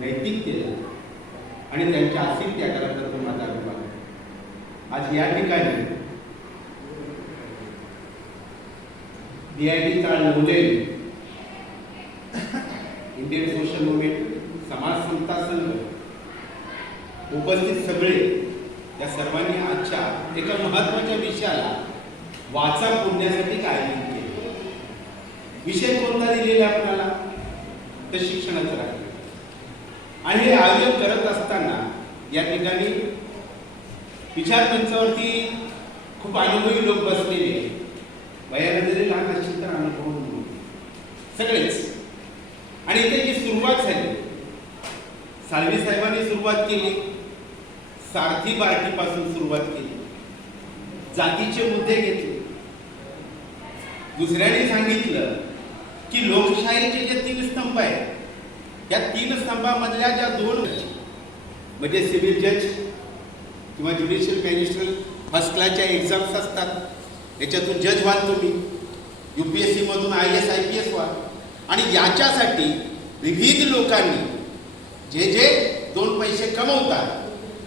नैतिकतेला आणि त्यांच्या असीम त्यागाला प्रथम माझा अभिमान आहे. आज या ठिकाणी BID चाळ नवलेली इंडियन सोशल मुवमेंट, समाज समता संघ, उपस्थित सगळे या सर्वांनी आजच्या एका महत्त्वाच्या विषयाला वाचा फोडण्यासाठी आयोजित केले. विषय कोणता दिलेला आपल्याला? तर शिक्षणाचं राहील. आणि हे आयोजन करत असताना या ठिकाणी विचारमंचावरती खूप अनुभवी लोक बसलेले, वयाने जरी लहान असतील तर अनुभव सगळेच. आणि इथे जी सुरुवात झाली, साळवी साहेबांनी सुरुवात केली, सारथी बार्टीपासून सुरुवात केली, जातीचे मुद्दे घेतले. दुसऱ्याने सांगितलं की लोकशाहीचे जे 3 स्तंभ आहेत, या 3 स्तंभामधल्या ज्या 2 म्हणजे सिव्हिल जज किंवा ज्युडिशियल मॅजिस्ट्रेट फर्स्ट क्लासच्या एक्झाम्स असतात, याच्यातून जज व्हाल तुम्ही, UPSC मधून IAS IPS व्हाल. आणि याच्यासाठी विविध लोकांनी जे 2 पैसे कमवतात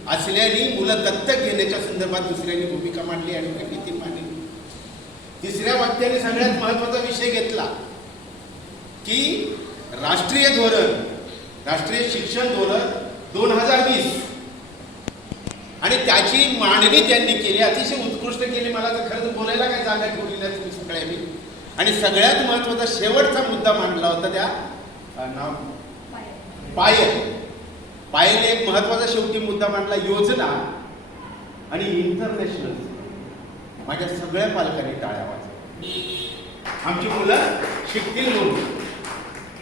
असल्याने मुलं दत्तक घेण्याच्या संदर्भात दुसऱ्यांनी भूमिका मांडली आणि किती मांडली. तिसऱ्या वाक्याने सगळ्यात महत्त्वाचा विषय घेतला की राष्ट्रीय धोरण, राष्ट्रीय शिक्षण धोरण 2020 आणि त्याची मांडणी त्यांनी केली, अतिशय उत्कृष्ट केली. मला तर खरंच बोलायला काय जागा ठेवली नाही तुम्ही सगळ्यांनी. आणि सगळ्यात महत्त्वाचा शेवटचा मुद्दा मांडला होता त्या नाव पायल एक महत्त्वाचा शेवटी मुद्दा मांडला, योजना आणि इंटरनॅशनल. माझ्या सगळ्या पालकांनी टाळ्या वाजवल्या. आमची मुलं शिकतील म्हणून.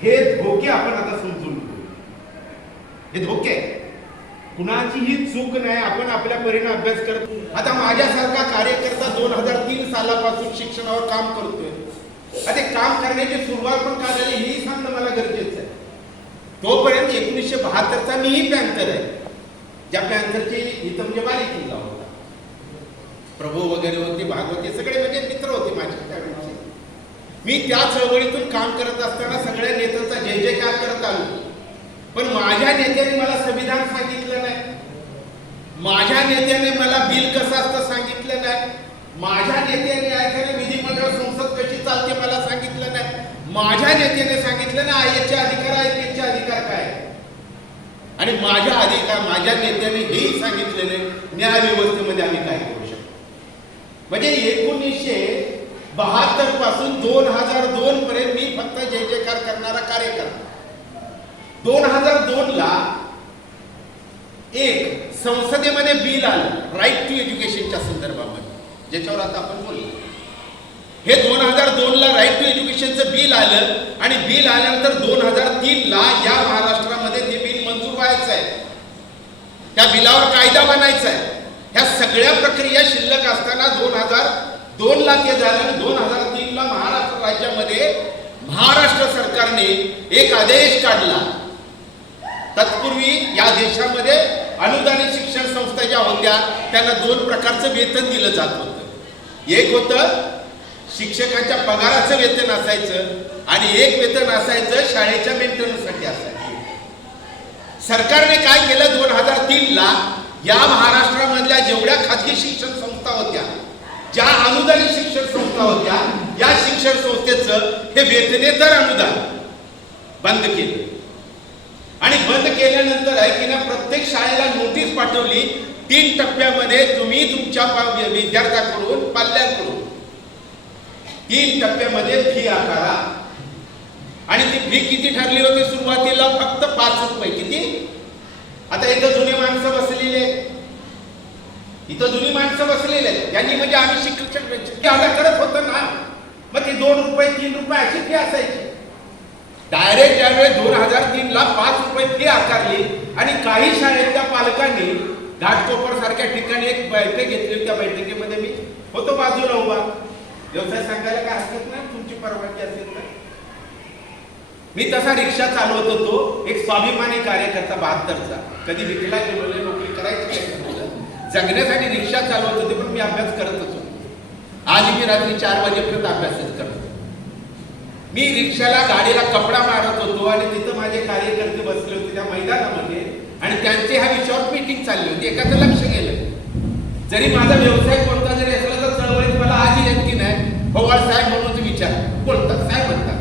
हे धोके आपण आता समजून घेऊ. हे धोके कुणाचीही चूक नाही, आपण आपल्या परीने अभ्यास करतो. आता माझ्यासारखा कार्यकर्ता 2003 सालापासून शिक्षणावर काम करतोय. आता काम करण्याची सुरुवात पण का झाली हेही सांगणं मला गरजेचं आहे. तोपर्यंत 1972चा मीही पॅन्थर आहे, ज्या पॅन्थरची इथं म्हणजे बालिकेला होता, प्रभू वगैरे होते, भागवते सगळे म्हणजे मित्र होते माझे त्यावेळेचे. मी त्या चळवळीतून काम करत असताना सगळ्या नेत्यांचा जय जयकार करत आलो. पण माझ्या नेत्याने मला संविधान सांगितलं नाही, माझ्या नेत्याने मला बिल कसं असतं सांगितलं नाही, माझ्या नेत्याने एखाद्या विधिमंडळ संसद कशी चालते मला सांगितलं नाही, माझ्या नेत्याने सांगितलं ना IASचे अधिकार IPSचे अधिकार काय. आणि माझ्या नेत्याने हेही सांगितलेले न्याय व्यवस्थेमध्ये आम्ही काय करू शकतो. म्हणजे 1972 पासून 2002 पर्यंत मी फक्त जय जयकार करणारा कार्यकर्ता. 2002 ला एक संसदेमध्ये बिल आलं राईट टू एज्युकेशनच्या संदर्भामध्ये, ज्याच्यावर आता आपण बोललो. हे 2002 ला राईट टू एज्युकेशनचं बिल आलं आणि बिल आल्यानंतर 2003 ला या महाराष्ट्रामध्ये ते बिल मंजूर व्हायचं आहे, त्या बिलावर कायदा बनायचा आहे. ह्या सगळ्या प्रक्रिया शिल्लक असताना 2002 ला ते झालं आणि 2003 ला महाराष्ट्र राज्यामध्ये महाराष्ट्र सरकारने एक आदेश काढला. तत्पूर्वी या देशामध्ये अनुदानित शिक्षण संस्था ज्या होत्या त्यांना 2 प्रकारचं वेतन दिलं जात होतं. एक होतं शिक्षकांच्या पगाराचं वेतन असायचं आणि एक वेतन असायचं शाळेच्या मेंटेनन्ससाठी असायचं. सरकारने काय केलं 2003 ला या महाराष्ट्रामधल्या जेवढ्या खाजगी शिक्षण संस्था होत्या, ज्या अनुदानित शिक्षण संस्था होत्या, या शिक्षण संस्थेचं हे वेतनेतर अनुदान बंद केलं. आणि बंद केल्यानंतर आहे की ना प्रत्येक शाळेला नोटीस पाठवली, 3 टप्प्यामध्ये तुम्ही तुमच्या विद्यार्थ्यांकडून पाल्यांकडून 3 टप्प्यामध्ये फी आकारा. आणि ती फी किती ठरली होती सुरुवातीला? फक्त 5 रुपये. किती? आता इथं जुनी माणसं बसलेले, इथं जुनी माणसं बसलेले यांनी म्हणजे आम्ही शिक्षक आता करत होतो ना, मग ती 2 रुपये 3 रुपये अशी फी असायची. डायरेक्ट ज्यावेळेस 2003 ला 5 रुपये फी आकारली आणि काही शाळेतल्या पालकांनी घाटकोपर सारख्या ठिकाणी एक बैठक घेतली. त्या बैठकीमध्ये मी होतो बाजूला उभा. व्यवसाय सांगायला काय हरकत नाही, तुमची परवानगी असेल तर. मी तसा रिक्षा चालवत होतो, एक स्वाभिमानी कार्यकर्ता 72चा, कधी विकला गेलो नाही, नोकरी करायची जगण्यासाठी रिक्षा चालवत होते, पण मी अभ्यास करतच होतो. आज मी रात्री 4 वाजेपर्यंत अभ्यासच करतो. मी रिक्षाला गाडीला कपडा मारत होतो आणि तिथं माझे कार्यकर्ते बसले होते. त्या मैदानामध्ये आणि त्यांची ह्या विषयावर मीटिंग चालली होती. एकाचं लक्ष गेलं. जरी माझा व्यवसाय कोणता जरी असला तर चळवळीत मला आजही आणखी नाही पवार साहेब म्हणून विचार बोलतात, साहेब म्हणतात.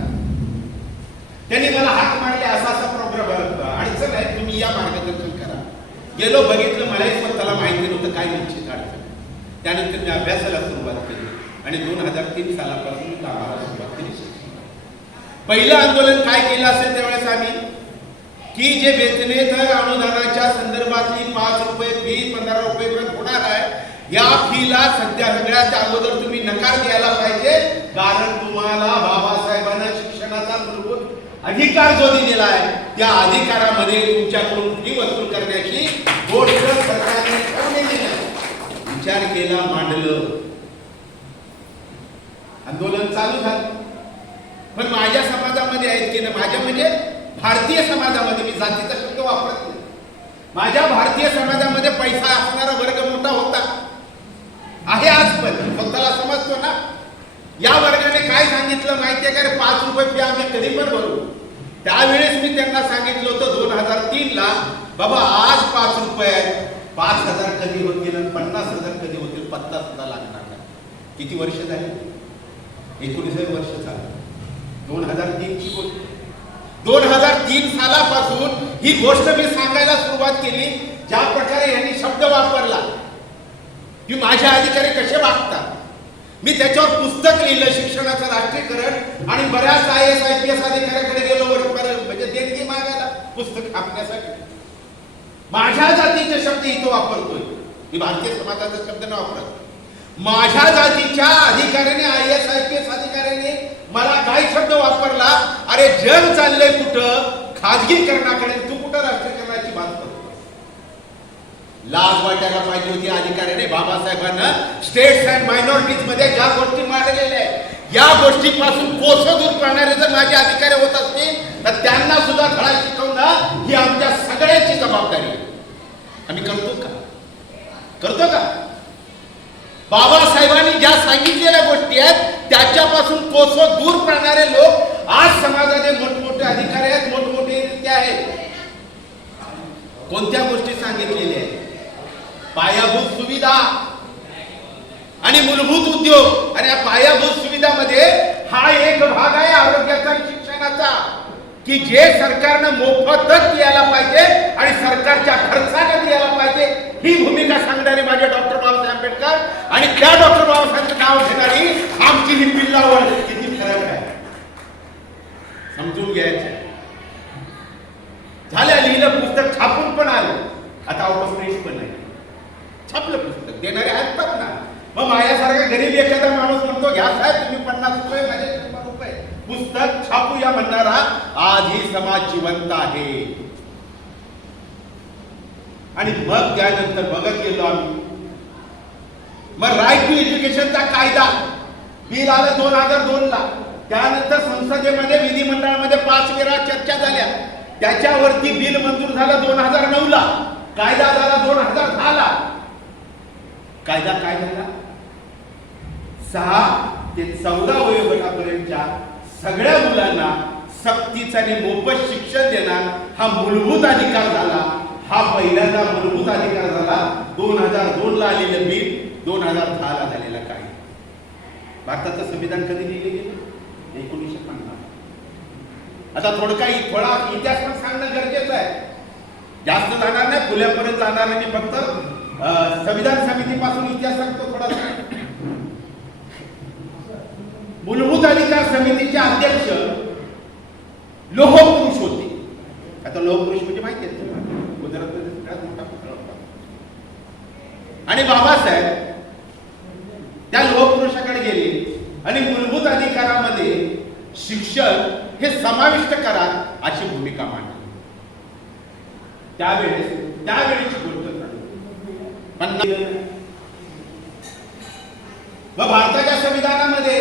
त्यांनी मला हात मारले, असा असा प्रॉब्लेम अडचण आहे, तुम्ही या मार्गदर्शन करा. गेलो, बघितलं, मलाही स्वतःला माहिती नव्हतं काय निश्चित अडचण. त्यानंतर मी अभ्यासाला सुरुवात केली आणि 2003 सालापासून कामाला सुरुवात केली. पहिलं आंदोलन काय केलं असेल त्यावेळेस आम्ही की जे वेतनेतर अनुदानाच्या संदर्भातली 5 रुपये फी 15 रुपये पर्यंत होणार आहे, या फीला सगळ्यात अगोदर तुम्ही नकार द्यायला पाहिजे. कारण तुम्हाला बाबासाहेबांना शिक्षणाचा मूलभूत अधिकार जो दिलेला आहे त्या अधिकारामध्ये तुमच्याकडून फी वसूल करण्याची गोष्ट सरकारने ठेवलेली नाही. विचार केला, मांडलं, आंदोलन चालू झालं. पण माझ्या समाजामध्ये आहेत की नाही, माझ्या म्हणजे भारतीय समाजामध्ये, मी जातीचा शब्द वापरत नाही, माझ्या भारतीय समाजामध्ये पैसा असणारा वर्ग मोठा होता, आहे आज पण, स्वतःला समजतो ना. या वर्गाने काय सांगितलं माहितीये का, 5 रुपये फी आम्ही कधी पण भरू. त्यावेळेस मी त्यांना सांगितलं होतं 2003 ला, बाबा आज 5 रुपये आहेत, 5,000 कधी होतील आणि 50,000 कधी होतील, पत्ता सुद्धा लागणार नाही. किती वर्ष झाली? 19 वर्ष झालं. 2003 ची गोष्ट. 2003 सालापासून ही गोष्ट मी सांगायला सुरुवात केली. ज्या प्रकारे यांनी शब्द वापरला की माझे अधिकारी कसे वागतात, मी त्याच्यावर पुस्तक लिहिलं, शिक्षणाचं राष्ट्रीयकरण. आणि बऱ्याच IAS IPS अधिकाऱ्याकडे गेलो म्हणजे देणगी मागायला, पुस्तक छापण्यासाठी. माझ्या जातीचे शब्द इथं वापरतोय, मी भारतीय समाजाचा शब्द न वापरत. माझ्या जातीच्या अधिकाऱ्याने, IAS IPS अधिकाऱ्याने मला काय शब्द वापरला, अरे जग चाललंय कुठं खाजगीकरणाकडे, तू कुठं राष्ट्रीयकरणाची बात करतो. लाज वाटायला पाहिजे होती अधिकाऱ्याने. बाबासाहेबांना स्टेट्स अँड मायनॉरिटीज मध्ये ज्या गोष्टी मांडलेल्या आहेत, या गोष्टीपासून कोसो दूर करणारे जर माझे अधिकारी होत असतील तर त्यांना सुद्धा धडा शिकवणं ही आमच्या सगळ्यांची जबाबदारी आहे. आम्ही करतो का? बाबासाहेबांनी ज्या सांगितलेल्या गोष्टी आहेत त्याच्यापासून कोसो दूर करणारे लोक आज समाजाचे मोठमोठे अधिकारी आहेत, मोठमोठे नेते आहेत. कोणत्या गोष्टी सांगितलेल्या आहेत? पायाभूत सुविधा आणि मूलभूत उद्योग. आणि या पायाभूत सुविधामध्ये हा एक भाग आहे आरोग्याचा आणि शिक्षणाचा, की जे सरकारनं मोफतच द्यायला पाहिजे आणि सरकारच्या खर्चाने द्यायला पाहिजे. ही भूमिका सांगणारी माझे डॉक्टर बाबासाहेब आंबेडकर आणि त्या डॉक्टर बाबासाहेबांचं नाव घेणारी आमची ही पिल्लावळ किती फरक आहे समजून घ्यायचं. झालं, लिहिलं, पुस्तक छापून पण आलं, आता आउट ऑफ प्रिंट पण नाही. छापलं पुस्तक, देणारे आहेत पण ना. मग माझ्यासारखा गरीब एखादा माणूस म्हणतो घ्या साहेब तुम्ही 50 रुपये, माझे 100 रुपये, पुस्तक छापूया म्हणणारा आज ही समाज जिवंत आहे. आणि मग त्यानंतर बघत गेलो आम्ही. मग राईट टू एज्युकेशनचा कायदा बिल आलं 2002 ला. त्यानंतर संसदेमध्ये, विधिमंडळामध्ये 5 वेळा चर्चा झाल्या. त्याच्यावरती बिल मंजूर झालं 2009 ला. कायदा झाला 2010 ला. कायदा काय झाला? 6 ते 14 वयोगटापर्यंतच्या सगळ्या मुलांना सक्तीचं आणि मोफत शिक्षण देणार हा मूलभूत अधिकार झाला. हा पहिल्यांदा मूलभूत अधिकार झाला. 2002 ला आलेलं बिल, 2010 ला झालेला कायदा. भारताचं संविधान कधी लिहिले गेले? 1950. आता थोडा इतिहास पण सांगणं गरजेचं आहे. जास्त जाणार नाही, फुल्यापर्यंत जाणार नाही, फक्त संविधान समितीपासून इतिहास सांगतो थोडासा. मूलभूत अधिकार समितीचे अध्यक्ष लोहपुरुष होते. आता लोहपुरुष म्हणजे माहिती आहे तुम्हाला, गुजरातमध्ये सगळ्यात मोठा पुतळा होता. आणि बाबासाहेब त्या लोहपुरुषाकडे गेले आणि मूलभूत अधिकारामध्ये शिक्षण हे समाविष्ट करा अशी भूमिका मांडली. त्यावेळेची गोष्ट मग भारताच्या संविधानामध्ये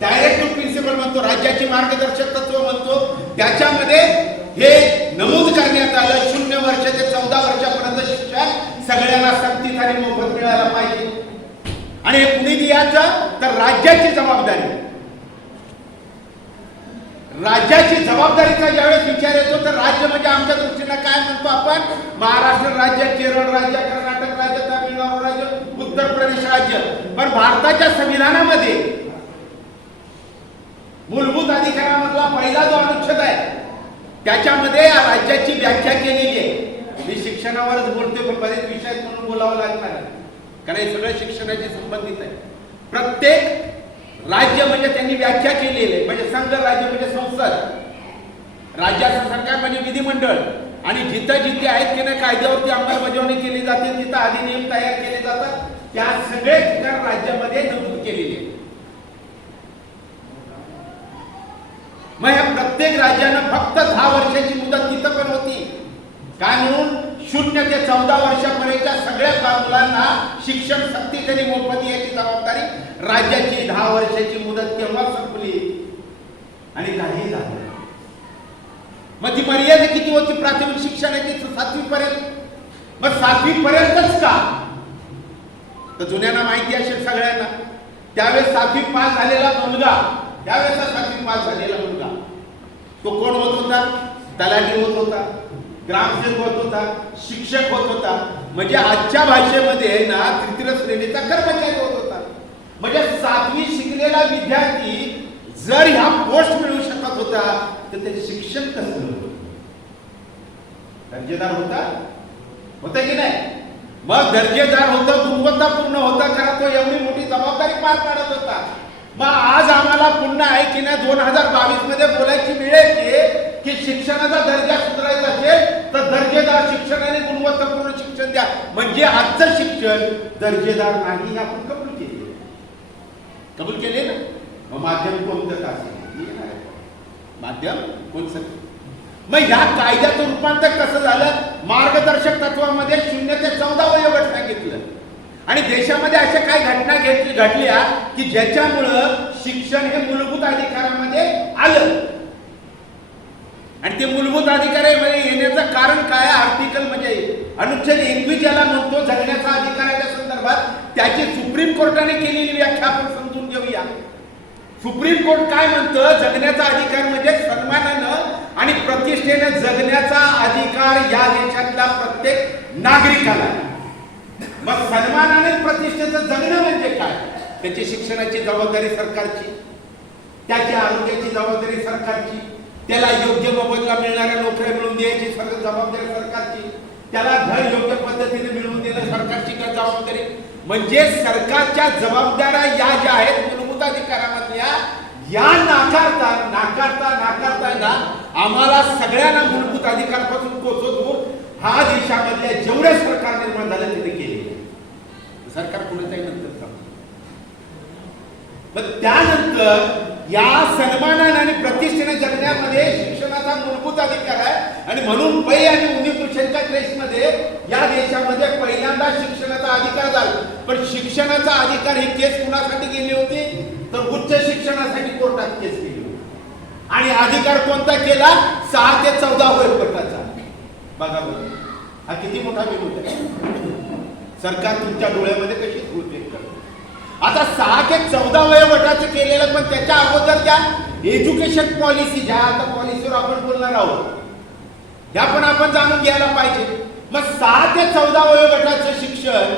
डायरेक्ट टू प्रिन्सिपल म्हणतो, राज्याची मार्गदर्शक तत्व म्हणतो. त्याच्यामध्ये हे नमूद करण्यात आलं 0 वर्ष ते 14 वर्षापर्यंत शिक्षण सगळ्यांना सक्तीत आणि मोफत मिळायला पाहिजे. आणि हे कुणी द्यायचं तर राज्याची जबाबदारी. राज्याची जबाबदारीचा ज्यावेळेस विचार येतो तर राज्य म्हणजे आमच्या दृष्टीने काय म्हणतो आपण महाराष्ट्र राज्य, केरळ राज्य, कर्नाटक राज्य, तामिळनाडू राज्य, उत्तर प्रदेश राज्य. पण भारताच्या संविधानामध्ये मूलभूत अधिकारामधला पहिला जो अनुच्छेद आहे त्याच्यामध्ये या राज्याची व्याख्या केलेली आहे. मी शिक्षणावरच बोलतोय पण बरेच विषय म्हणून बोलावं लागणार आहे कारण हे सगळं शिक्षणाशी संबंधित आहे. प्रत्येक राज्य म्हणजे त्यांनी व्याख्या केलेली आहे. म्हणजे संघ राज्य म्हणजे संसद, राज्याचं सरकार म्हणजे विधिमंडळ, आणि जिथं जिथे आहेत की नाही कायद्यावरती अंमलबजावणी केली जाते तिथं अधिनियम तयार केले जातात त्या सगळे ठिकाण राज्यामध्ये नमूद केलेले आहे. मग ह्या प्रत्येक राज्यानं फक्त 10 वर्षाची मुदत तिथं पण होती. काय म्हणून 0 ते 14 वर्षापर्यंतच्या सगळ्या मुलांना शिक्षण सक्तीने मोफत याची जबाबदारी राज्याची. 10 वर्षाची मुदत तेव्हा संपली आणि काही झालं. मग ती मर्यादा किती होती प्राथमिक शिक्षणाची? 7वी पर्यंत. मग 7वी पर्यंतच का? तर जुन्यांना माहिती असेल सगळ्यांना, त्यावेळेस 7वी पास झालेला मुलगा, त्यावेळेस 7वी पास झालेला मुलगा तो कोण होत होता? तलाठी होत होता, ग्रामसेवक होत होता, शिक्षक होत होता. म्हणजे आजच्या भाषेमध्ये ना तृतीय श्रेणीचा कर्मचारी होत होता. म्हणजे 7वी शिकलेला विद्यार्थी जर ह्या पोस्ट मिळवू शकत होता तर त्याचे शिक्षण कसं होतं? दर्जेदार होता की नाही? मग दर्जेदार होतं, गुणवत्तापूर्ण होतं कारण तो एवढी मोठी जबाबदारी पार पाडत होता. मग आज आम्हाला पुन्हा आहे की नाही 2022 मध्ये बोलायची वेळ येते की शिक्षणाचा दर्जा सुधारायचा असेल तर दर्जेदार शिक्षण आणि गुणवत्तापूर्ण शिक्षण द्या. म्हणजे आजचं शिक्षण दर्जेदार नाही आपण कबूल केले ना. मग माध्यम कोणतं असेल? माध्यम कोणतं? मग ह्या कायद्याचं रूपांतर कसं झालं? मार्गदर्शक तत्वामध्ये 0 ते 14 वयोगट सांगितलं आणि देशामध्ये अशा काही घटना घडल्या की ज्याच्यामुळं शिक्षण हे मूलभूत अधिकारामध्ये आलं. आणि ते मूलभूत अधिकारामध्ये येण्याचं कारण काय? आर्टिकल म्हणजे अनुच्छेद 21 ज्याला म्हणतो जगण्याचा अधिकाराच्या संदर्भात त्याची सुप्रीम कोर्टाने केलेली व्याख्या आपण समजून घेऊया. सुप्रीम कोर्ट काय म्हणतं? जगण्याचा अधिकार म्हणजे सन्मानानं आणि प्रतिष्ठेनं जगण्याचा अधिकार या देशातल्या प्रत्येक नागरिकाला. मग सन्मानाने प्रतिष्ठेचं जगणं म्हणजे काय? त्याची शिक्षणाची जबाबदारी सरकारची, त्याच्या आरोग्याची जबाबदारी सरकारची, त्याला योग्य मोबदला मिळणाऱ्या नोकऱ्या मिळवून द्यायची जबाबदारी सरकारची, त्याला घर योग्य पद्धतीने मिळवून देणं सरकारची जबाबदारी. म्हणजे सरकारच्या जबाबदाऱ्या या ज्या आहेत मूलभूत अधिकारामधल्या या नाकारता ना आम्हाला सगळ्यांना मूलभूत अधिकारापासून कोसो हा देशामधल्या जेवढे सरकार निर्माण झाले तिथे केले. सरकार कुणाचाही नंतर पण त्यानंतर या सन्मानाने आणि प्रतिष्ठेने जगण्यामध्ये शिक्षणाचा मूलभूत अधिकार आहे आणि म्हणून पै आणि उन्नीस कृषीच्या केसमध्ये या देशामध्ये पहिल्यांदा शिक्षणाचा अधिकार झाला. पण शिक्षणाचा अधिकार ही केस कुणासाठी गेली होती? तर उच्च शिक्षणासाठी कोर्टात केस केली होती. आणि अधिकार कोणता केला? 6 ते 14 वयोगटाचा. बघा बरं, हा किती मोठा विरोध आहे. सरकार तुमच्या डोळ्यामध्ये कशी धूळफेक करते. आता 6 ते 14 वयोगटाचं केलेलं, पण त्याच्या अगोदर त्या एज्युकेशन पॉलिसी ज्या आता पॉलिसीवर आपण बोलणार आहोत त्या पण आपण जाणून घ्यायला पाहिजे. मग 6 ते 14 वयोगटाचं शिक्षण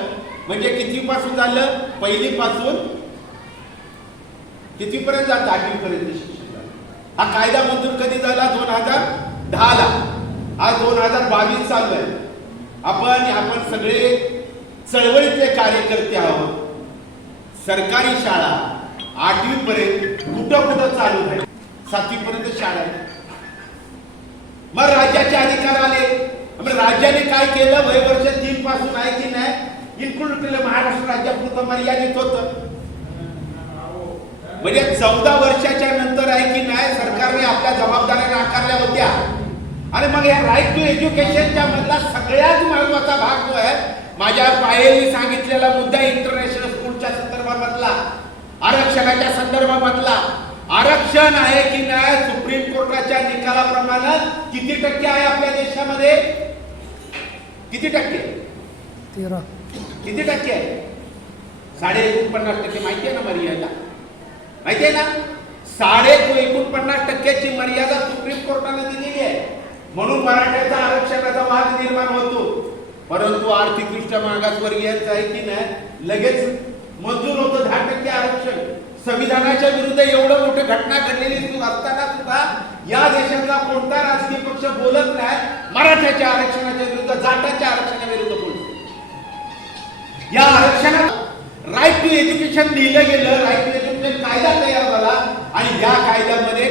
म्हणजे किती पासून झालं? पहिली पासून किती पर्यंत जातं? 8वी पर्यंत शिक्षण झालं. हा कायदा मंजूर कधी झाला? 2010 ला. आज 2022 चालू आहे. आपण सगळे चळवळीतले कार्यकर्ते आहोत. सरकारी शाळा 8वी पर्यंत कुठं चालू आहे, 7वी पर्यंत शाळा आहे. मग राज्याचे अधिकार आले. राज्याने काय केलं? वयवर्ष 3 पासून आहे की नाही इन्क्लूड केलं. महाराष्ट्र राज्यापुरतं मर्यादित होतं. म्हणजे 14 वर्षाच्या नंतर आहे की नाही सरकारने आपल्या जबाबदाऱ्या नाकारल्या होत्या. आणि मग या राईट टू एज्युकेशनच्या मधला सगळ्यात महत्वाचा भाग जो आहे माझ्या पायलने सांगितलेला मुद्दा इंटरनॅशनल स्कूलच्या संदर्भामधला, आरक्षणाच्या संदर्भामधला. आरक्षण आहे की नाही सुप्रीम कोर्टाच्या निकालाप्रमाणे किती टक्के आहे आपल्या देशामध्ये? किती टक्के? 13. किती टक्के आहे? 49.5% माहिती आहे ना मर्यादा? माहिती आहे ना? 49.5% मर्यादा सुप्रीम कोर्टाने दिलेली आहे. म्हणून मराठ्याचा आरक्षणाचा वाद निर्माण परंतु आर्थिकदृष्ट्या मागासवर्गीयांचं आहे की नाही लगेच मंजूर होतं 10% आरक्षण. संविधानाच्या विरुद्ध एवढं मोठे घटना घडलेली असताना सुद्धा या देशातला कोणता राजकीय पक्ष बोलत नाही मराठ्याच्या आरक्षणाच्या विरुद्ध, जाटाच्या आरक्षणाविरुद्ध बोलतो. या आरक्षणात राईट टू एज्युकेशन लिहिलं गेलं, राईट टू एज्युकेशन कायदा तयार झाला आणि या कायद्यामध्ये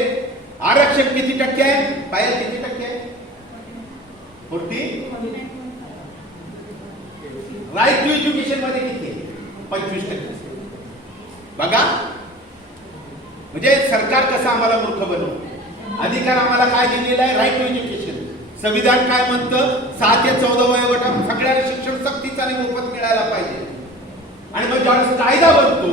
आरक्षण किती टक्के आहे? पायल किती टक्के आहे? 40. राईट टू एज्युकेशन मध्ये किती आहे? 25%. बघा म्हणजे सरकार कसं आम्हाला मूर्ख बनवतं. अधिकार आम्हाला काय दिलेला आहे? Right to education. संविधान काय म्हणतं? 6 ते 14 वयोगटात सगळ्यांना शिक्षण सक्तीचं आणि मोफत मिळायला पाहिजे. आणि मग ज्यावेळेस कायदा बनतो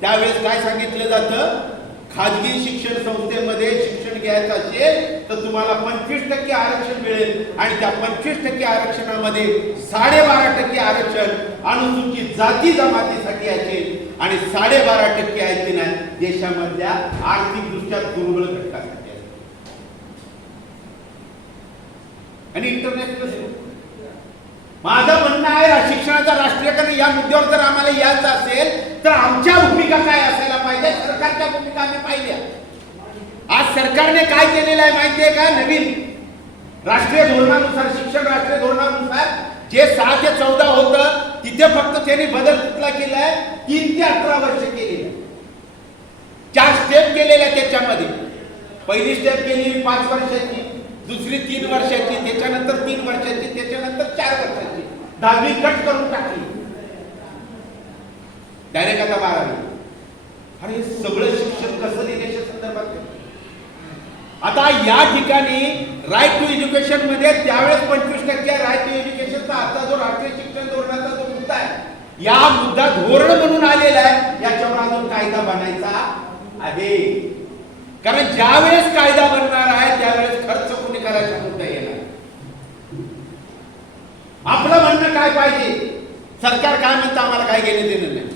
त्यावेळेस काय सांगितलं जातं? खाजगी शिक्षण संस्थेमध्ये शिक्षण घ्यायचं असेल तर तुम्हाला 25% आरक्षण मिळेल आणि त्या 25% आरक्षणामध्ये 12.5% आरक्षण अनुसूचित जाती जमातीसाठी असेल आणि 12.5% आहे की नाही देशामधल्या आर्थिक दृष्ट्या दुर्बल घटकासाठी असेल. आणि इंटरनॅशनल माझं म्हणणं आहे शिक्षणाचा राष्ट्रीयकरण या मुद्द्यावर जर आम्हाला यायचं असेल तर आमच्या भूमिका काय असायला पाहिजे? सरकारच्या भूमिका आम्ही पाहिल्या. आज सरकारने काय केलेलं आहे माहितीये का? नवीन राष्ट्रीय धोरणानुसार, शिक्षण राष्ट्रीय धोरणानुसार जे 6 ते 14 होतं तिथे फक्त त्यांनी बदल कुठला केलाय? 3 ते 18 वर्ष केलेला. 4 स्टेप केलेल्या त्याच्यामध्ये. पहिली स्टेप केली 5 वर्षाची, दुसरी 3 वर्षाची, त्याच्यानंतर 3 वर्षाची, त्याच्यानंतर 4 वर्षाची. 10वी कट करून टाकली, डायरेक्ट आता 12वी. अरे सगळं शिक्षण कसं देण्याच्या संदर्भात. आता या ठिकाणी राईट टू एज्युकेशन मध्ये त्यावेळेस 25% राईट टू एज्युकेशनचा आता जो राष्ट्रीय शिक्षण धोरणाचा जो मुद्दा आहे या मुद्दा धोरण म्हणून आलेला आहे. याच्यावर अजून कायदा बनायचा आहे. कारण ज्यावेळेस कायदा बनणार आहे त्यावेळेस खर्च कोणी करायचा मुद्दा येणार. आपलं म्हणणं काय पाहिजे? सरकार काय म्हणतं आम्हाला काय घेणं देणं नाही.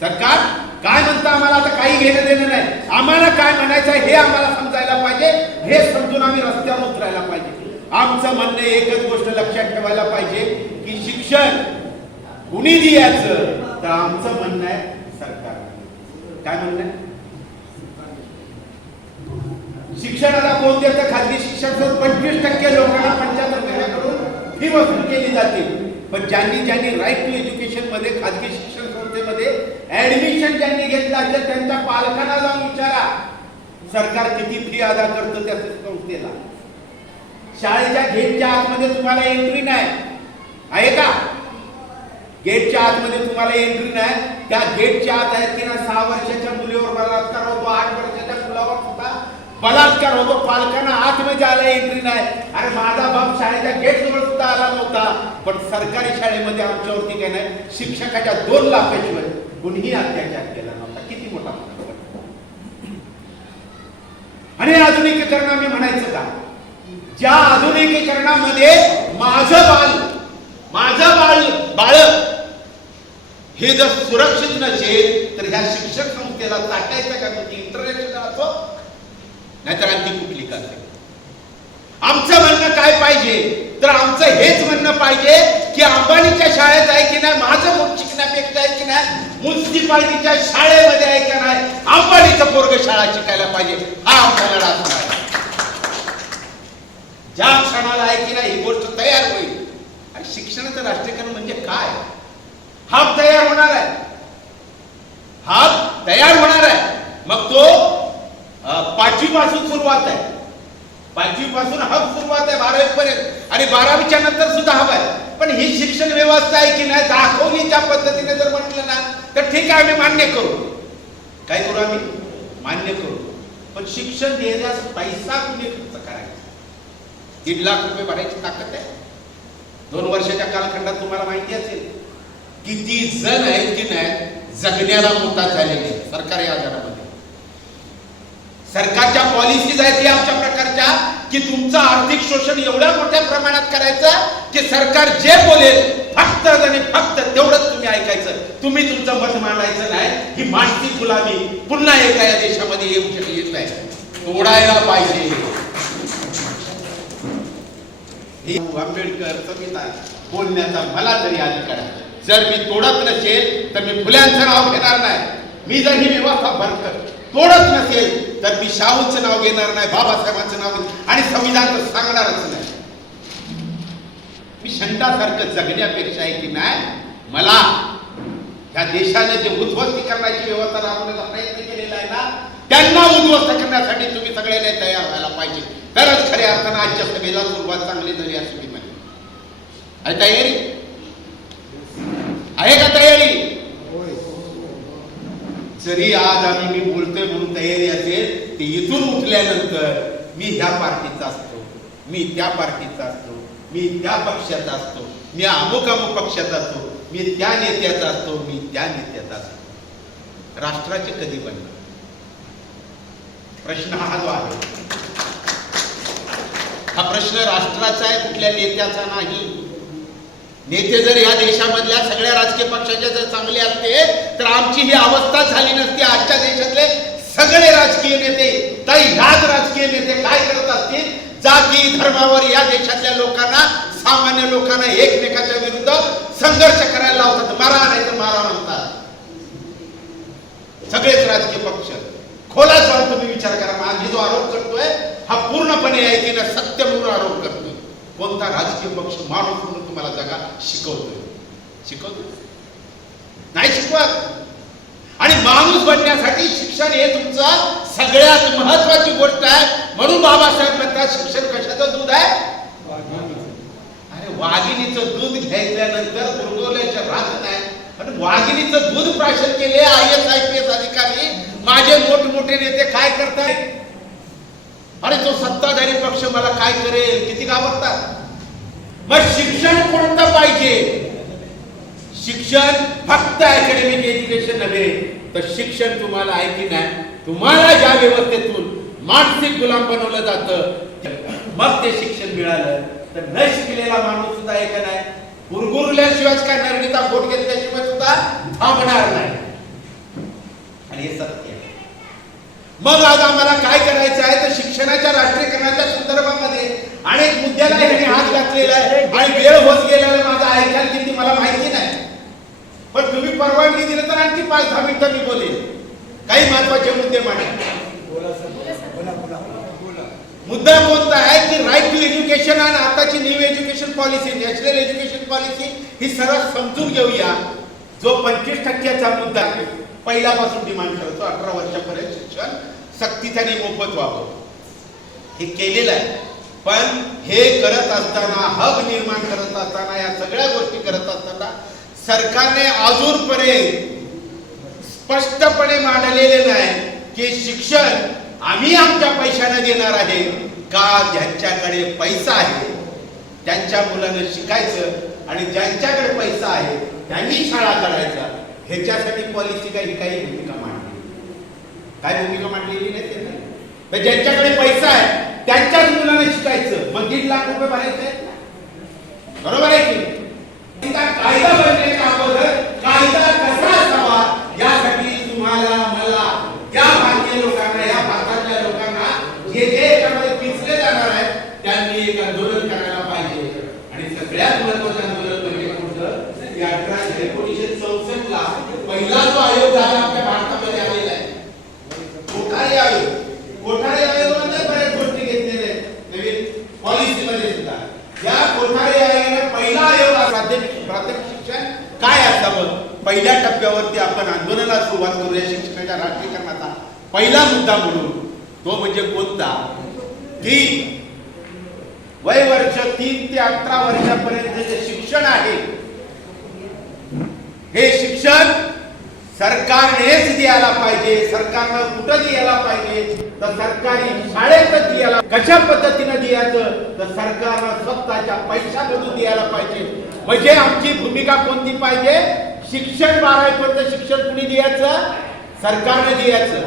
सरकार काय म्हणतं आम्हाला आता काही घेणं देणं नाही. आम्हाला काय म्हणायचं हे आम्हाला समजायला पाहिजे. हे समजून आम्ही रस्त्यावर उतरायला पाहिजे. आमचं म्हणणं एकच गोष्ट लक्षात ठेवायला पाहिजे की शिक्षण कुणी द्यायचं तर आमचं म्हणणं आहे सरकार. काय म्हणणं आहे? शिक्षणाला कोण देतं? खाजगी शिक्षण 25% लोकांना 75% कडून फी वसूल केली जाते. पण ज्यांनी राईट टू एज्युकेशन मध्ये खाजगी शिक्षण संस्थेमध्ये ऍडमिशन ज्यांनी घेतलं असेल त्यांच्या पालकांना जाऊन विचारा सरकार किती फी अदा करतं त्या संस्थेला. शाळेच्या गेटच्या आतमध्ये तुम्हाला एंट्री नाही आहे का? गेटच्या आतमध्ये तुम्हाला एंट्री नाही. त्या गेटच्या आत आहेत की ना 6 वर्षाच्या मुलीवर बलात्कार होतो, 8 वर्षाच्या मुलावर सुद्धा बलात्कार होतो. पालकांना आतमध्ये जायला एंट्री नाही. अरे माझा बाप शाळेच्या गेट जवळ सुद्धा आला नव्हता. पण सरकारी शाळेमध्ये आमच्यावरती काय नाही शिक्षकाच्या 2 लाखाशिवाय कुणीही अत्याचार केला नव्हता. किती मोठा आणि आधुनिकीकरण आम्ही म्हणायचं का? ज्या आधुनिकीकरणामध्ये माझं बाळक हे जर सुरक्षित नसेल तर ह्या शिक्षण संस्थेला टाकायचं का? म्हणजे इंटरनॅशनल असो नाहीतर आणखी कुठली का? आमचं म्हणणं काय पाहिजे तर आमचं हेच म्हणणं पाहिजे की अंबानीच्या शाळेत आहे की नाही माझं मूल शिकण्यापेक्षा आहे की नाही म्युन्सिपाल्टीच्या शाळेमध्ये आहे की नाही अंबानीचं पोरग शाळा शिकायला पाहिजे. हा आमचा लढा असणार आहे. ज्या क्षणाला आहे की नाही ही गोष्ट तयार होईल आणि शिक्षणाचं राष्ट्रीयकरण म्हणजे काय? हब तयार होणार आहे. हब तयार होणार आहे. मग तो 5वी पासून सुरुवात आहे. 5वी पासून हब सुरुवात आहे 12वी पर्यंत आणि 12वीच्या नंतर सुद्धा हब आहे. पण ही शिक्षण व्यवस्था आहे की नाही दाखवली त्या पद्धतीने जर म्हटलं ना तर ठीक आहे आम्ही मान्य करू. काय करू? आम्ही मान्य करू. पण शिक्षण देण्यास पैसा कुणी खर्च करायचा? 1.5 लाख रुपये भरायची ताकद आहे. 2 वर्षाच्या कालखंडात तुम्हाला माहिती असेल किती जण आहेत की नाही जगण्याला मोठा झालेले सरकारी आजारामध्ये. सरकारच्या पॉलिसीज आहेत या आमच्या प्रकारच्या की तुमचं आर्थिक शोषण एवढ्या मोठ्या प्रमाणात करायचं की सरकार जे बोलेल फक्त आणि फक्त तेवढंच तुम्ही ऐकायचं. तुम्ही तुमचं मत मांडायचं नाही. ही मानसिक गुलामी पुन्हा एकदा या देशामध्ये येत आहे. तोडायला पाहिजे. हे आंबेडकर संविधान बोलण्याचा मला तरी अधिकार आहे. जर मी तोडत नसेल तर मी फुल्यांचं नाव घेणार नाही. मी जर ही व्यवस्था तोडत नसेल तर मी शाहूंचं नाव घेणार नाही, बाबासाहेबांचं नाव आणि संविधान तर सांगणारच नाही. मी शंटासारखं जगण्यापेक्षा आहे की नाही, मला ह्या देशाने जे उद्ध्वस्त करण्याची व्यवस्था राबवण्याचा प्रयत्न केलेला आहे ना, त्यांना उद्ध्वस्त करण्यासाठी तुम्ही सगळ्यांनी तयार व्हायला पाहिजे. तरच खऱ्या अर्थानं आजच्या सभेला सुरुवात चांगली झाली असं मी म्हणेन. आहे तयारी? आहे का तयारी? जरी आज मी बोलतोय म्हणून तयारी असेल, ते इथून उठल्यानंतर मी ह्या पार्टीचा असतो, मी त्या पार्टीचा असतो, मी त्या पक्षाचा असतो, मी अमुक अमुक पक्षाचा असतो, मी त्या नेत्याचा असतो, मी त्या नेत्याचा असतो. राष्ट्राचे कधी बनणार? प्रश्न हा जो आहे, हा प्रश्न राष्ट्राचा आहे, कुठल्या नेत्याचा नाही. नेते जर या देशामधल्या सगळ्या राजकीय पक्षाचे जर चांगले असते तर आमची ही अवस्था झाली नसती. आजच्या देशातले सगळे राजकीय नेते, ताई ह्याच राजकीय नेते काय करत असतील? जाती धर्मावर या देशातल्या लोकांना, सामान्य लोकांना एकमेकाच्या विरुद्ध संघर्ष करायला लावतात. मारा नाही तर मारा म्हणतात सगळेच राजकीय पक्ष. खोला जाऊन तुम्ही विचार करा. माझी जो आरोप करतोय हा पूर्णपणे आहे की ना सत्य म्हणून आरोप करतोय. कोणता राजकीय पक्ष माणूस म्हणून तुम्हाला जगा शिकवतोय? नाही शिकवत. आणि माणूस बनण्यासाठी शिक्षण हे तुमचं सगळ्यात महत्वाची गोष्ट आहे. म्हणून बाबासाहेब म्हणतात शिक्षण कशाचं दूध आहे? अरे वाघिणीचं दूध घ्यायच्यानंतर दुर्गवल्याच्या राहत नाही. आणि वाघिणीचं दूध प्राशन केले IAS IPS अधिकारी, माझे मोठमोठे नेते काय करतायत? अरे तो सत्ताधारी पक्ष मला काय करेल, किती घाबरतात. मग शिक्षण कोणतं पाहिजे? शिक्षण फक्त अकॅडमिक एज्युकेशन नव्हे, तर शिक्षण तुम्हाला आहे की नाही, तुम्हाला ज्या व्यवस्थेतून मानसिक गुलाम बनवलं जातं मग ते शिक्षण मिळालं तर न शिकलेला माणूस सुद्धा आहे का नाही, गुरगुरल्याशिवाय काय नरडीचा बोट घेतल्याशिवाय सुद्धा थांबणार नाही. आणि हे सत्य आहे. मग आज आम्हाला काय करायचं आहे तर शिक्षणाच्या राष्ट्रीयकरणाच्या संदर्भामध्ये अनेक मुद्द्याला ह्याने हात घातलेला आहे. आणि वेळ होत गेल्याला माझा ऐकायला किती मला माहिती नाही, पण तुम्ही परवानगी दिली तर आणखी 5-10 मिनिटं मी बोलेन. काही महत्वाचे मुद्दे मांडे. मुद्दा कोणता आहे की राईट टू एज्युकेशन आणि आताची new education policy, national education policy ही सरळ समजून घेऊया. जो 25% मुद्दा आहे, पहिल्यापासून डिमांड करतो 18 वर्षापर्यंत शिक्षण सक्तीने मोफत व्हावं, हे केलेलं आहे. पण हे करत असताना, हब निर्माण करत असताना, या सगळ्या गोष्टी करत असताना सरकारने अजूनपर्यंत स्पष्टपणे मांडलेले नाही की शिक्षण आम्ही आमच्या पैशाने देणार आहे का ज्यांच्याकडे पैसा आहे त्यांच्या मुलांना शिकायचं आणि ज्यांच्याकडे पैसा आहे त्यांनी शाळा काढायचा. ह्याच्यासाठी पॉलिसी काही भूमिका मांडली, काय भूमिका मांडलेली नाही. ज्यांच्याकडे पैसा आहे त्यांच्याच मुलांना शिकायचं, मग 1.5 लाख रुपये भरायचे. बरोबर आहे की? कायदा बनण्याच्या अगोदर कायदा कसा असावा यासाठी तुम्हाला, मला, या भारतीय लोकांना, या भारतातल्या लोकांना जे याच्यामध्ये पिचले जाणार आहे त्यांनी एक आंदोलन करायला पाहिजे. आणि सगळ्यात महत्वाचं आंदोलन म्हणजे कोणतं? 1964 ला पहिला जो आयोग झाला आपल्या भारतामध्ये आलेला आहे, कोठारी आयोग. कोठारी आयोगाने बऱ्याच गोष्टी घेतलेल्या आहेत नवीन पॉलिसीमध्ये सुद्धा. या कोठारी आयोगाने पहिला आयोग प्राथमिक शिक्षण काय असावं, पहिल्या टप्प्यावरती आपण आंदोलनाला सुरुवात करूया शिक्षणाच्या राष्ट्रीयकरणाचा पहिला मुद्दा म्हणून. तो म्हणजे कोणता की वय वर्ष 3 ते 18 वर्षापर्यंत जे शिक्षण आहे हे शिक्षण सरकारनेच द्यायला पाहिजे. सरकारनं कुठं द्यायला पाहिजे तर सरकारी शाळेतच द्यायला. कशा पद्धतीने द्यायचं तर सरकारनं स्वतःच्या पैशामधून द्यायला पाहिजे. म्हणजे आमची भूमिका कोणती पाहिजे? शिक्षण 12वी पर्यंत शिक्षण कुणी द्यायचं? सरकारने द्यायचं.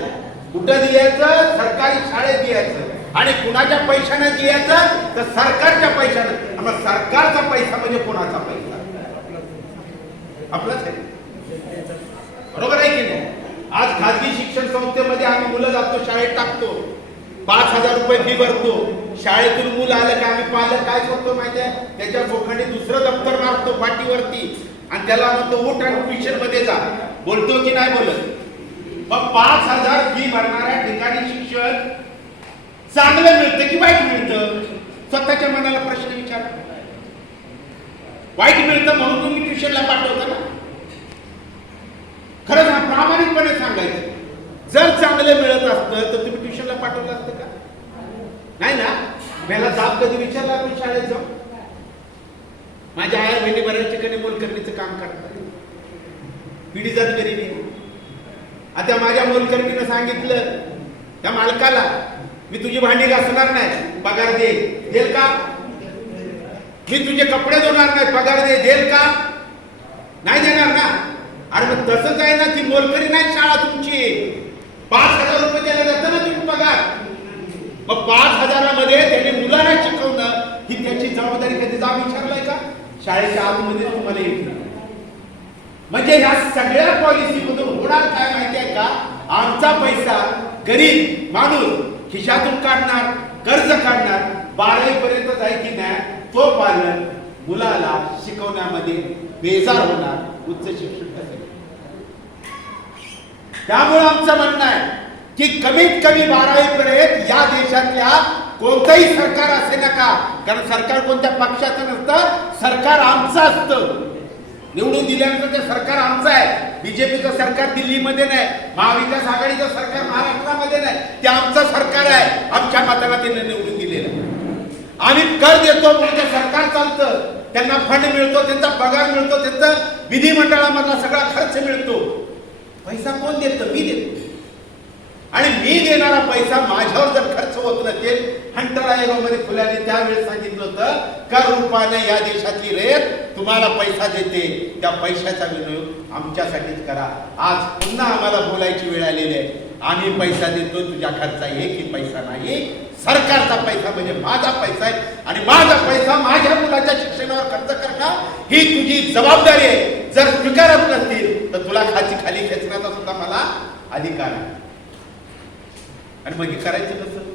कुठं द्यायचं? सरकारी शाळेत द्यायचं. आणि कुणाच्या पैशाने द्यायचं तर सरकारच्या पैशाने. मग सरकारचा पैसा म्हणजे कोणाचा पैसा? आपलाच आहे. बरोबर आहे की नाही? आज खाजगी शिक्षण संस्थेमध्ये आम्ही मुलं जातो, शाळेत टाकतो, 5,000 रुपये फी भरतो, शाळेतून मूल आलं का आम्ही पालक काय करतो माहिती आहे, त्याच्या बोखांनी दुसरं दप्तर मारतो पाठीवरती आणि त्याला म्हणतो उठ आणि ट्युशन मध्ये जा. बोलतो की नाही बोलत? मग 5,000 फी भरणाऱ्या ठिकाणी शिक्षण चांगलं मिळतं की वाईट मिळतं? स्वतःच्या मनाला प्रश्न विचार. वाईट मिळतं म्हणून तुम्ही ट्युशनला पाठवता ना? खरंच प्रामाणिकपणे सांगायचं, जर चांगलं मिळत असतं तर तुम्ही ट्युशनला पाठवलं असतं का? नाही ना. मला जाब कधी विचारला आपण शाळेत जाऊ? माझ्या आया बहिणी बऱ्याच ठिकाणी मोलकरणीचं काम करतात, पिढी जात गरिबी. आता माझ्या मोलकरणीनं सांगितलं त्या मालकाला, मी तुझी भांडी घासणार नाही, पगार देईल का? मी तुझे कपडे धुणार नाही, पगार देईल का? नाही देणार ना. अरे मग तसंच आहे ना, ती मोलकरी नाही शाळा तुमची. 5,000 रुपये द्यायला जातं ना तुम्ही पगार. मग 5,000मध्ये त्यांनी मुलांना शिकवणं ही त्याची जबाबदारी कधी जा विचारलाय का? शाळेच्या आतमध्ये तुम्हाला येईल. म्हणजे ह्या सगळ्या पॉलिसी मधून होणार काय माहिती आहे का? आमचा पैसा गरीब माणूस खिशातून काढणार, कर्ज काढणार, 12वी पर्यंत जाय की नाही तो पालक मुलाला शिकवण्यामध्ये बेजार होणार. उच्च शिक्षण कसं? त्यामुळे आमचं म्हणणं आहे की कमीत कमी 12वी पर्यंत या देशातल्या कोणतंही सरकार असे नका. कारण सरकार कोणत्या पक्षाचं नसतं, सरकार आमचं असतं. निवडून दिल्यानंतर ते सरकार आमचं आहे. बीजेपीचं सरकार दिल्लीमध्ये नाही, महाविकास आघाडीचं सरकार महाराष्ट्रामध्ये नाही, ते आमचं सरकार आहे. आमच्या मताला त्यांनी निवडून दिलेलं. आम्ही कर देतो म्हणून ते सरकार चालतं, त्यांना फंड मिळतो, त्यांचा पगार मिळतो, त्यांचा विधिमंडळामधला सगळा खर्च मिळतो. पैसा कोण देतं? मी देतो. आणि मी देणारा पैसा माझ्यावर जर खर्च होत नसेल, हंटर आयोगामध्ये फुल्याने त्यावेळेस सांगितलं होतं, कर रूपाने या देशातली रेत तुम्हाला पैसा देते, त्या पैशाचा विनियोग आमच्यासाठीच करा. आज पुन्हा आम्हाला बोलायची वेळ आलेली आहे. आम्ही पैसा देतो, तुझ्या खर्चा एकही पैसा नाही. सरकारचा पैसा म्हणजे माझा पैसा आहे आणि माझा पैसा माझ्या मुलाच्या शिक्षणावर खर्च करणं ही तुझी जबाबदारी आहे. जर स्वीकारत नसतील तर तुला खाली खेचण्याचा सुद्धा मला अधिकार आहे. आणि मग हे करायचं कसं?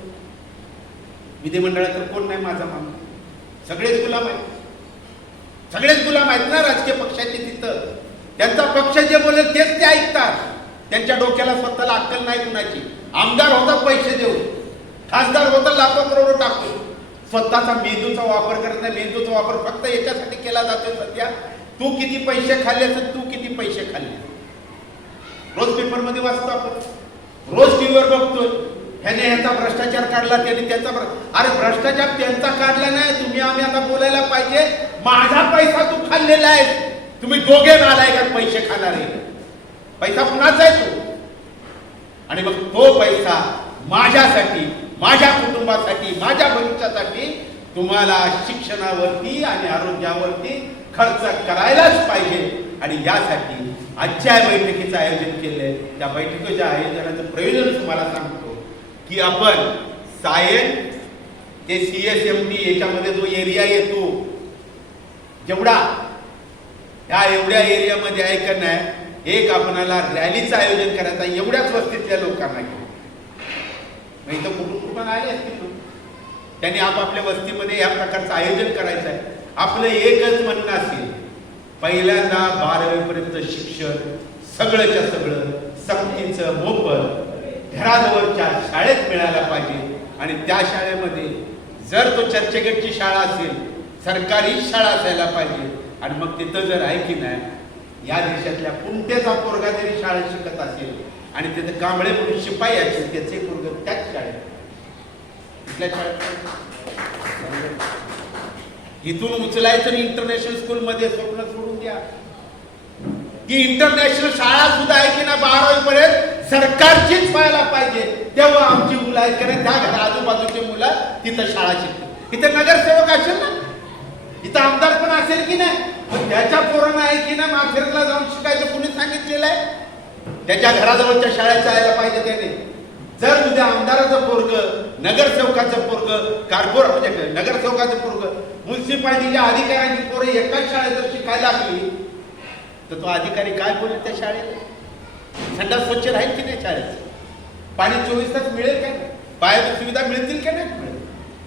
विधिमंडळात तर कोण नाही माझा मामा, सगळेच गुलाम आहेत. सगळेच गुलाम आहेत ना राजकीय पक्षाचे. तिथं त्यांचा पक्ष जे बोलेल तेच ते ऐकतात. त्यांच्या डोक्याला स्वतःला अक्कल नाही कुणाची. आमदार होता पैसे देऊ, खासदार होता लाखो करोड टाकतो, स्वतःचा मेंदूचा वापर करत नाही. मेंदूचा वापर फक्त याच्यासाठी केला जातोय सध्या, तू किती पैसे खाल्ले तर तू किती पैसे खाल्ले. रोज पेपरमध्ये वाचतो आपण, रोज टीव्हीवर बघतोय, ह्याने ह्याचा भ्रष्टाचार काढला, त्याने त्याचा. अरे भ्रष्टाचार त्यांचा काढला नाही, तुम्ही आम्ही आता बोलायला पाहिजे. माझा पैसा तू खाल्लेला आहे. तुम्ही दोघे नालायक का पैसे खाणारे. पैसा कुणाचा आहे तो? आणि मग तो पैसा माझ्यासाठी, माझ्या कुटुंबासाठी, माझ्या भविष्यासाठी तुम्हाला शिक्षणावरती आणि आरोग्यावरती खर्च करायलाच पाहिजे. आणि यासाठी आजच्या बैठकीचं आयोजन केलंय. त्या बैठकीच्या आयोजनाचं प्रयोजन तुम्हाला सांगतो की आपण सायन ते CSMT याच्यामध्ये जो एरिया येतो, जेवढा त्या एवढ्या एरियामध्ये आहे का नाही, एक आपणाला रॅलीचं आयोजन करायचं. एवढ्याच वस्तीतल्या लोकांना घेऊन इथं कुटुंबाला आले असतील लोक, त्यांनी आपापल्या वस्तीमध्ये या प्रकारचं आयोजन करायचं आहे. आपलं एकच म्हणणं असेल, पहिल्यांदा 12वी पर्यंत शिक्षण सगळंच्या सगळं सक्तीचं मोफत घराजवळच्या शाळेत मिळायला पाहिजे. आणि त्या शाळेमध्ये जर तो चर्चगेटची शाळा असेल, सरकारी शाळा असायला पाहिजे. आणि मग तिथं जर आहे की नाही, या देशातल्या कोणत्याचा पोरगा जरी शाळेत शिकत असेल आणि तिथं कांबळे म्हणून शिपाई असेल, त्याचे पोरग त्याच शाळेत, कुठल्या शाळेत इथून उचलायचं आणि इंटरनॅशनल स्कूल मध्ये स्वप्न सोडून द्या. की इंटरनॅशनल शाळा सुद्धा आहे की ना 12वी पर्यंत सरकारचीच व्हायला पाहिजे. तेव्हा आमची मुलं आहेत की त्या घरा आजूबाजूची मुलं तिथं शाळा शिकतात. इथं नगरसेवक असेल ना, इथं आमदार पण असेल की नाही, पण त्याच्या पोरांना आहे की ना माथेरला जाऊन शिकायचं कुणी सांगितलेलं आहे? त्याच्या घराजवळच्या शाळेत जायला पाहिजे त्याने. जर उद्या आमदाराचं पोरग, नगरसेवकाचं पोरग, कारपोर म्हणजे नगरसेवकाचं पोरग, म्युन्सिपाल्टीच्या अधिकाऱ्यांची पोरं एकाच शाळेत जर शिकायला लागली तर तो अधिकारी काय बोलेल त्या शाळेत? संडास स्वच्छ राहील की नाही शाळेत? पाणी 24 तास मिळेल का? पायाची सुविधा मिळतील का नाही मिळेल?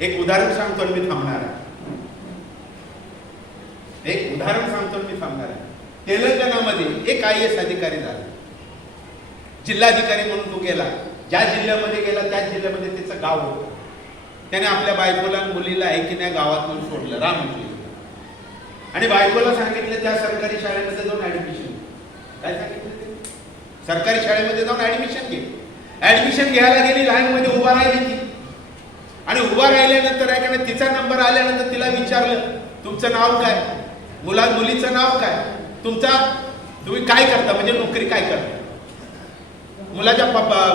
एक उदाहरण सांगतो आणि मी थांबणार आहे. एक उदाहरण सांगतो आणि मी थांबणार आहे. तेलंगणामध्ये एक IAS अधिकारी झाला, जिल्हाधिकारी म्हणून तो गेला. ज्या जिल्ह्यामध्ये गेला त्याच जिल्ह्यामध्ये त्याचं गाव होतं. त्याने आपल्या बायकोला मुलीला आहे की नाही गावातून सोडलं रामजी, आणि बायकोला सांगितलं त्या सरकारी शाळेमध्ये जाऊन ऍडमिशन. काय सांगितलं? सरकारी शाळेमध्ये जाऊन ऍडमिशन घे. ऍडमिशन घ्यायला गेली, लाईन मध्ये उभा राहिली ती, आणि उभा राहिल्यानंतर आहे का तिचा नंबर आल्यानंतर तिला विचारलं तुमचं नाव काय, मुलीचं नाव काय, तुम्ही काय करता, म्हणजे नोकरी काय करता, मुलाच्या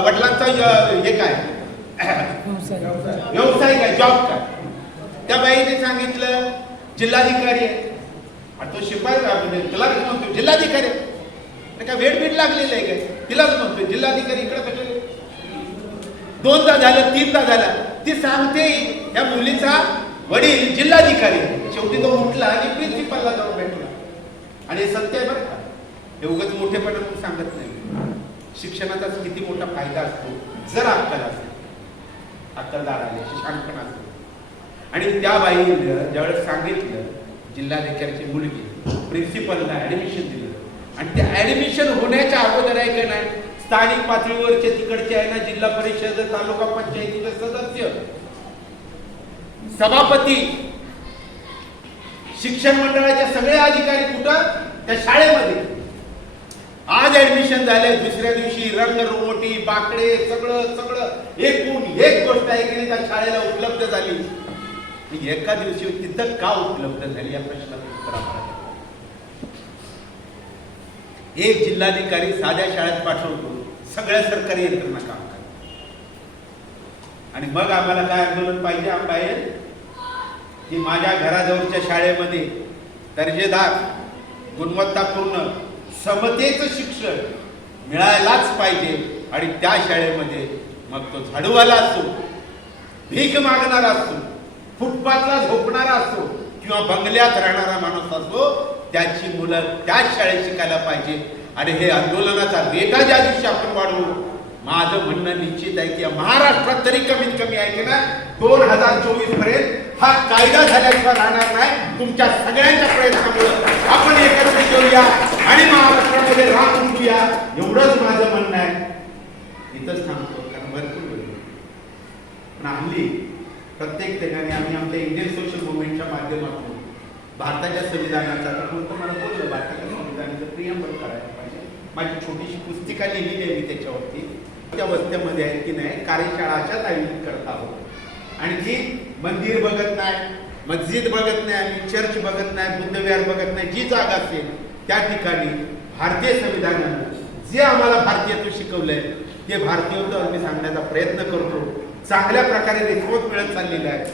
वडिलांचा हे काय व्यवसाय काय, जॉब काय. त्या बाईने सांगितलं जिल्हाधिकारी आहे. आणि तो शिपाई तुला म्हणतो जिल्हाधिकारी काय वेळ बीड लागलेलं आहे काय, तिलाच म्हणतोय जिल्हाधिकारी. इकडे कशाला, दोनदा झालं, तीनदा झाला, ती सांगते या मुलीचा वडील जिल्हाधिकारी. शेवटी तो उठला आणि प्रिन्सिपलला जाऊन भेटला. आणि सत्य आहे बरं का, हे उगाच मोठेपणा म्हणून सांगत नाही. शिक्षणाचा किती मोठा फायदा असतो जर अक्कल असेल, अक्कलदार आले, शहाणपण असतो. आणि त्या बाईने ज्यावेळेस सांगितलं जिल्हाधिकाऱ्याची मुलगी प्रिन्सिपलला ऍडमिशन दिलं, आणि त्या ऍडमिशन होण्याच्या अगोदर आहे का नाही स्थानिक पातळीवरचे तिकडचे आहे ना जिल्हा परिषद, तालुका पंचायतीचे सदस्य, सभापती, शिक्षण मंडळाचे सगळे अधिकारी कुठं त्या शाळेमध्ये. आज ऍडमिशन झाले, दुसऱ्या दिवशी रंगरोटी, बाकडे, सगळं एकूण एक गोष्ट आहे की त्या शाळेला उपलब्ध झाली. एका दिवशी तिथं का उपलब्ध झाली या प्रश्नाचं उत्तर आम्हाला. एक जिल्हाधिकारी साध्या शाळेत पाठवतो, सगळ्या सरकारी यंत्रणा काम करतात. आणि मग आम्हाला काय आंदोलन पाहिजे बाहेर की माझ्या घराजवळच्या शाळेमध्ये दर्जेदार, गुणवत्तापूर्ण, समतेचं शिक्षण मिळायलाच पाहिजे. आणि त्या शाळेमध्ये मग तो झाडूवाला असो, भीक मागणारा असो, फुटपाथला झोपणारा असो किंवा बंगल्यात राहणारा माणूस असो, त्याची मुलं त्याच शाळेत शिकायला पाहिजे. आणि हे आंदोलनाचा रेटा ज्या दिवशी आपण वाढवू, माझं म्हणणं निश्चित आहे की महाराष्ट्रात तरी कमीत कमी आहे की ना 2024 पर्यंत हा कायदा झाल्याशिवाय राहणार नाही. तुमच्या सगळ्यांच्या प्रयत्नामुळे आपण एकत्र येऊया आणि महाराष्ट्रामध्ये राम उठूया, एवढंच माझं म्हणणं आहे. इथंच थांबतो कारण भरपूर वेळ. पण हल्ली प्रत्येक ठिकाणी आम्ही आमच्या इंडियन सोशल मुवमेंटच्या माध्यमातून भारताच्या संविधानाचा, मला बोललं भारताच्या संविधानाचं प्रियंबल करायला पाहिजे. माझी छोटीशी पुस्तिका लिहिलेली आहे मी त्याच्यावरती. त्या वस्त्यामध्ये आहे की नाही कार्यशाळा अशाच आयोजित करत आहोत. आणखी मंदिर बघत नाही, मस्जिद बघत नाही, आम्ही चर्च बघत नाही, बुद्धविहार बघत नाही. जी जागा असेल त्या ठिकाणी भारतीय संविधानानं जे आम्हाला भारतीयत्व शिकवलंय ते भारतीयत्व आम्ही सांगण्याचा प्रयत्न करतो. चांगल्या प्रकारे रिस्पॉन्स मिळत चाललेला आहे.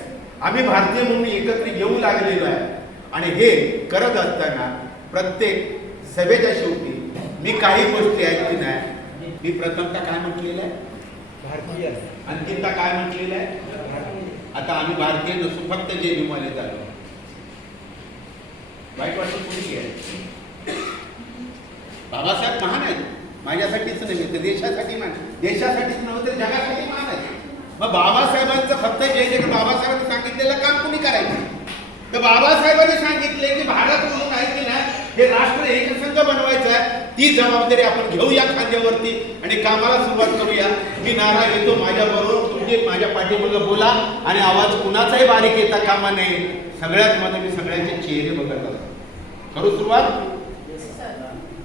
आम्ही भारतीय म्हणून एकत्र येऊ लागलेलो आहे. आणि हे करत असताना प्रत्येक सभेच्या शेवटी मी काही गोष्टी आहेत की नाही, मी प्रथमता काय म्हटलेलं आहे भारतीय, अंतिमता काय म्हटलेलं आहे. आता आम्ही भारतीय नसू, फक्त जे निमाले झालो. वाईट वाटत कुणी आहे. बाबासाहेब महान आहेत, माझ्यासाठीच नाही तर देशासाठी महान, देशासाठीच नव्हतं तर जगासाठी महान आहे. मग बाबासाहेबांचं फक्त जे जे बाबासाहेबांनी सांगितलेलं काम कुणी करायचं. तर बाबासाहेबांनी सांगितले की भारत म्हणून आहे की नाही हे राष्ट्र एकसंघ बनवायचं आहे. ती जबाबदारी आपण घेऊया खांद्यावरती आणि कामाला सुरुवात करूया. मी नारा घेतो माझ्याबरोबर, तुम्ही माझ्या पाठीमागे बोला आणि आवाज कुणाचाही बारीक येता कामा नये. सगळ्यात मध्ये मी सगळ्यांचे चेहरे बघत असतो. करू सुरुवात.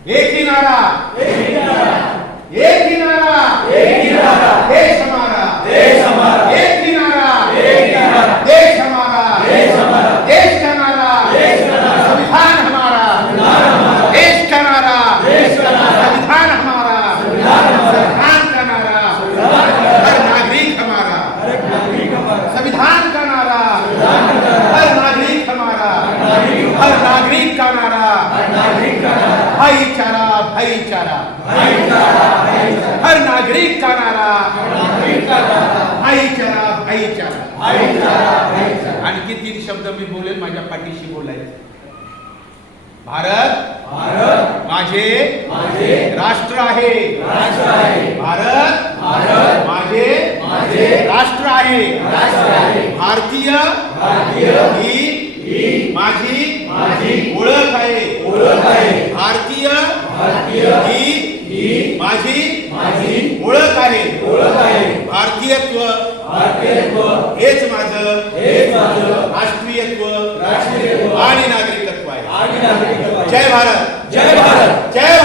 एक ही नारा, एक ही नारा, एक ही नारा, एक ही नारा, देश हमारा, देश हमारा, एक ही नारा, एक ही नारा, देश हमारा, देश हमारा, देश का नारा, देश का नारा, संविधान हमारा, संविधान हमारा, देश का नारा, देश का नारा, संविधान हमारा, संविधान हमारा, संविधान का नारा, संविधान का नारा, हर नागरिक हमारा, हर नागरिक हमारा, संविधान का नारा, संविधान का नारा, हर नागरिक हमारा, हर नागरिक का नारा, हर नागरिक का नारा, भाईचारा, भाईचारा, भाईचारा, भाईचारा, हर नागरिक का नारा, हर नागरिक का नारा, भाईचारा, भाईचारा, भाईचारा, भाईचारा. आणखी 3 शब्द मी बोलेल, माझ्या पाठीशी बोलायचे. भारत, भारत माझे माझे राष्ट्र आहे. राष्ट्र आहे. भारत भारत माझे माझे राष्ट्र आहे. राष्ट्र आहे. भारतीय भारतीय ही माझी माझी ओळख आहे. ओळख आहे. भारतीय भारतीय ही माझी माझी ओळख आहे. ओळख आहे. भारतीयत्व भारतीयत्व हेच माझं हेच माझं राष्ट्रीयत्व राष्ट्रीयत्व आणि नागरिकत्व आहे. आणि नागरिकत्व आहे. जय भारत. जय भारत. जय